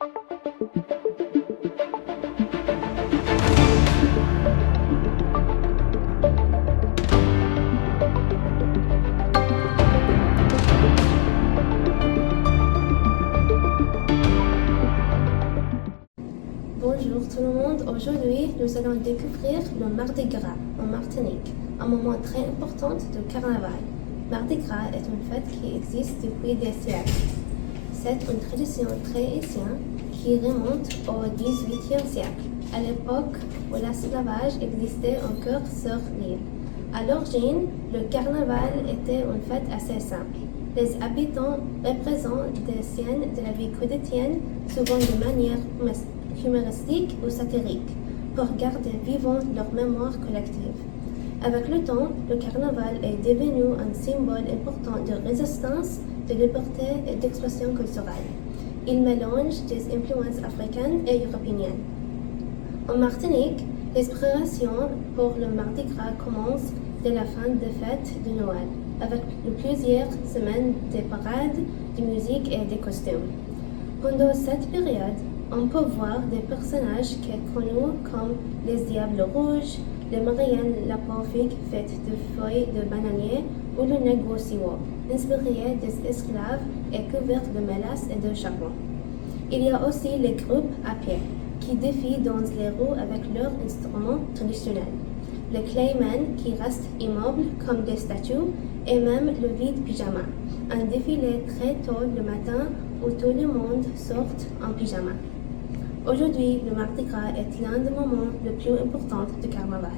Bonjour tout le monde, aujourd'hui nous allons découvrir le Mardi Gras en Martinique, un moment très important de carnaval. Mardi Gras est une fête qui existe depuis des siècles. C'est une tradition très ancienne qui remonte au XVIIIe siècle, à l'époque où l'esclavage existait encore sur l'île. À l'origine, le carnaval était une fête assez simple. Les habitants représentent des scènes de la vie quotidienne, souvent de manière humoristique ou satirique, pour garder vivante leur mémoire collective. Avec le temps, le carnaval est devenu un symbole important de résistance, de liberté et d'expression culturelle. Il mélange des influences africaines et européennes. En Martinique, l'inspiration pour le Mardi Gras commence dès la fin des fêtes de Noël, avec plusieurs semaines de parades, de musique et de costumes. Pendant cette période, on peut voir des personnages qui sont connus comme les Diables Rouges, le Marianne la Pauvre faite de feuilles de bananier ou le Négociant, inspiré des esclaves et couvert de mélasse et de charbon. Il y a aussi les groupes à pied, qui défilent dans les rues avec leurs instruments traditionnels. Les claymen qui restent immobiles comme des statues et même le vide pyjama, un défilé très tôt le matin où tout le monde sort en pyjama. Aujourd'hui, le Mardi Gras est l'un des moments les plus importants du carnaval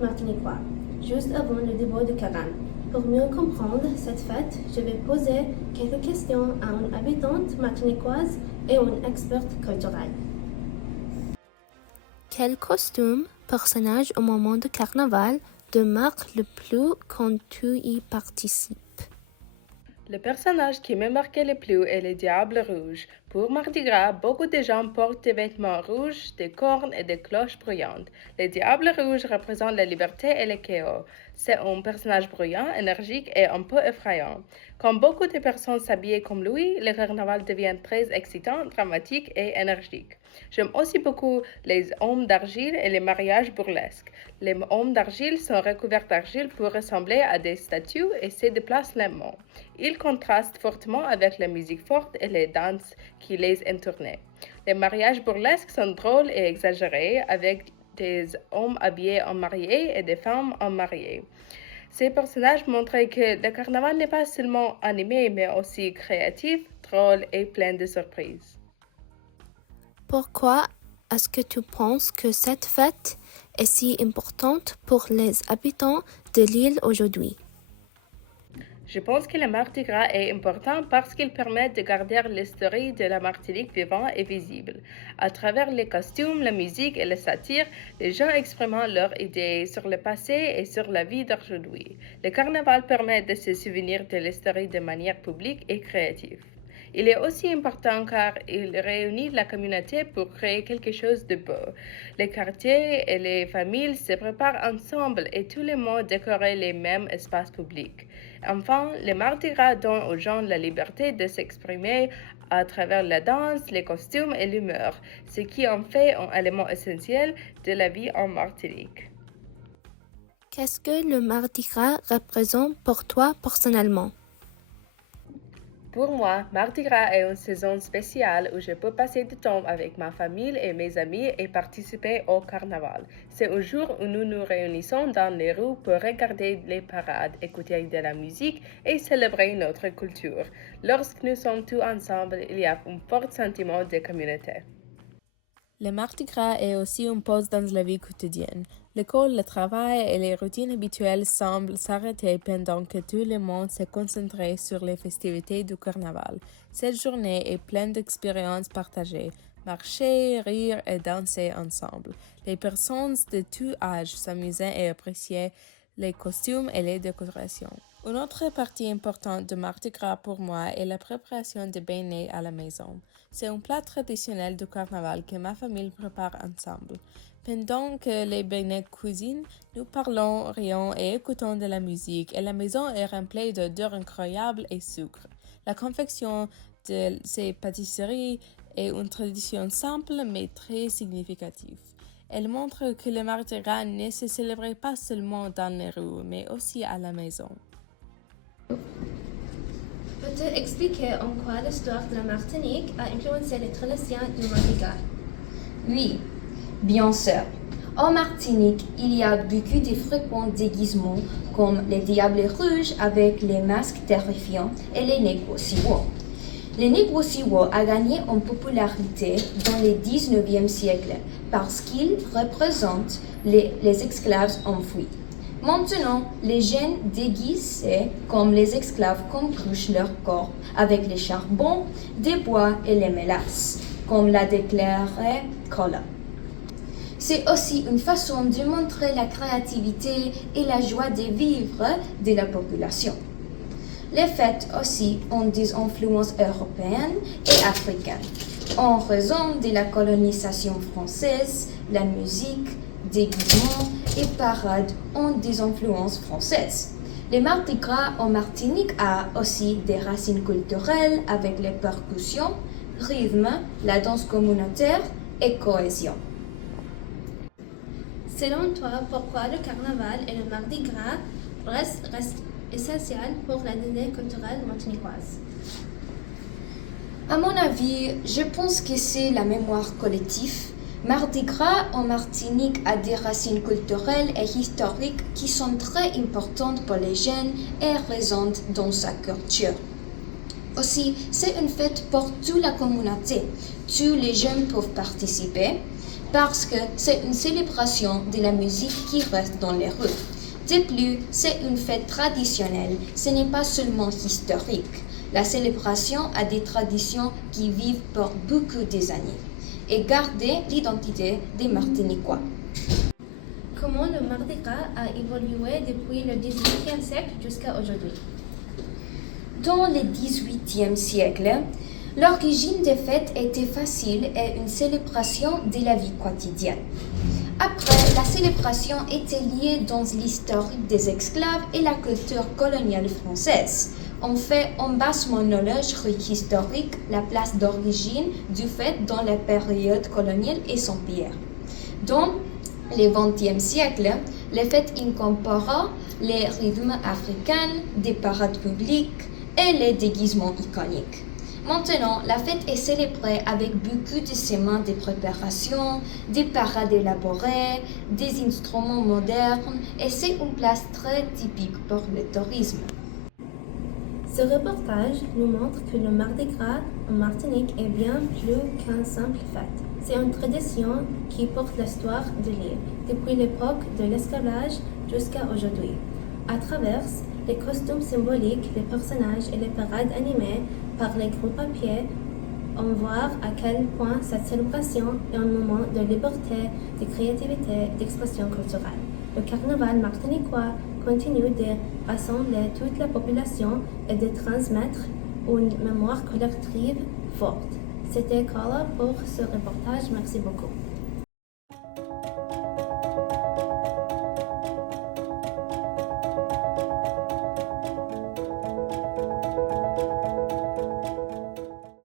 martiniquois, juste avant le début du carême. Pour mieux comprendre cette fête, je vais poser quelques questions à une habitante martiniquoise et une experte culturelle. Quel costume, personnage au moment du carnaval, te marque le plus quand tu y participes? Le personnage qui m'a marqué le plus est le Diable Rouge. Pour Mardi Gras, beaucoup de gens portent des vêtements rouges, des cornes et des cloches bruyantes. Le Diable Rouge représente la liberté et le chaos. C'est un personnage bruyant, énergique et un peu effrayant. Quand beaucoup de personnes s'habillent comme lui, le carnaval devient très excitant, dramatique et énergique. J'aime aussi beaucoup les hommes d'argile et les mariages burlesques. Les hommes d'argile sont recouverts d'argile pour ressembler à des statues et se déplacent lentement. Ils contrastent fortement avec la musique forte et les danses qui les entournent. Les mariages burlesques sont drôles et exagérés, avec des hommes habillés en mariés et des femmes en mariées. Ces personnages montrent que le carnaval n'est pas seulement animé, mais aussi créatif, drôle et plein de surprises. Pourquoi est-ce que tu penses que cette fête est si importante pour les habitants de l'île aujourd'hui? Je pense que le Mardi Gras est important parce qu'il permet de garder l'histoire de la Martinique vivante et visible. À travers les costumes, la musique et la satire, les gens expriment leurs idées sur le passé et sur la vie d'aujourd'hui. Le carnaval permet de se souvenir de l'histoire de manière publique et créative. Il est aussi important car il réunit la communauté pour créer quelque chose de beau. Les quartiers et les familles se préparent ensemble et tout le monde décore les mêmes espaces publics. Enfin, le Mardi Gras donne aux gens la liberté de s'exprimer à travers la danse, les costumes et l'humeur, ce qui en fait un élément essentiel de la vie en Martinique. Qu'est-ce que le Mardi Gras représente pour toi personnellement? Pour moi, Mardi Gras est une saison spéciale où je peux passer du temps avec ma famille et mes amis et participer au carnaval. C'est un jour où nous nous réunissons dans les rues pour regarder les parades, écouter de la musique et célébrer notre culture. Lorsque nous sommes tous ensemble, il y a un fort sentiment de communauté. Le Mardi Gras est aussi une pause dans la vie quotidienne. L'école, le travail et les routines habituelles semblent s'arrêter pendant que tout le monde s'est concentré sur les festivités du carnaval. Cette journée est pleine d'expériences partagées. Marcher, rire et danser ensemble. Les personnes de tout âge s'amusaient et appréciaient les costumes et les décorations. Une autre partie importante de Mardi Gras pour moi est la préparation des beignets à la maison. C'est un plat traditionnel du carnaval que ma famille prépare ensemble. Pendant que les beignets cuisinent, nous parlons, rions et écoutons de la musique et la maison est remplie d'odeurs incroyables et sucre. La confection de ces pâtisseries est une tradition simple mais très significative. Elle montre que le Mardi Gras ne se célébrait pas seulement dans les rues, mais aussi à la maison. Peux-tu expliquer en quoi l'histoire de la Martinique a influencé les traditions du Mardi Gras? Oui, bien sûr. En Martinique, il y a beaucoup de fréquents déguisements comme les diables rouges avec les masques terrifiants et les négociants. Les négociants a gagné en popularité dans le 19e siècle parce qu'ils représentent les esclaves enfouis. Maintenant, les jeunes déguisés comme les esclaves couchent leur corps avec les charbons, des bois et les mélasses, comme l'a déclaré Cola. C'est aussi une façon de montrer la créativité et la joie de vivre de la population. Les fêtes aussi ont des influences européennes et africaines. En raison de la colonisation française, la musique, déguisements et parades ont des influences françaises. Le Mardi Gras en Martinique a aussi des racines culturelles avec les percussions, rythmes, la danse communautaire et cohésion. Selon toi, pourquoi le carnaval et le Mardi Gras restent essentiels pour l'identité culturelle martiniquoise? À mon avis, je pense que c'est la mémoire collective. Mardi Gras en Martinique a des racines culturelles et historiques qui sont très importantes pour les jeunes et résonnent dans sa culture. Aussi, c'est une fête pour toute la communauté. Tous les jeunes peuvent participer parce que c'est une célébration de la musique qui reste dans les rues. De plus, c'est une fête traditionnelle, ce n'est pas seulement historique. La célébration a des traditions qui vivent pour beaucoup d'années et garder l'identité des Martiniquois. Comment le Mardi Gras a évolué depuis le XVIIIe siècle jusqu'à aujourd'hui? Dans le XVIIIe siècle, l'origine des fêtes était facile et une célébration de la vie quotidienne. Après, la célébration était liée dans l'historique des esclaves et la culture coloniale française. On fait un basse monologue historique la place d'origine du fait dans la période coloniale et son empire. Dans le XXe siècle, les fêtes incorporent les rythmes africains, des parades publiques et les déguisements iconiques. Maintenant, la fête est célébrée avec beaucoup de semaines de préparation, des parades élaborées, des instruments modernes et c'est une place très typique pour le tourisme. Ce reportage nous montre que le Mardi Gras en Martinique est bien plus qu'une simple fête. C'est une tradition qui porte l'histoire de l'île, depuis l'époque de l'esclavage jusqu'à aujourd'hui. À travers les costumes symboliques, les personnages et les parades animées par les groupes à pied, on voit à quel point cette célébration est un moment de liberté, de créativité, d'expression culturelle. Le carnaval martiniquois continue de rassembler toute la population et de transmettre une mémoire collective forte. C'était Carla pour ce reportage. Merci beaucoup.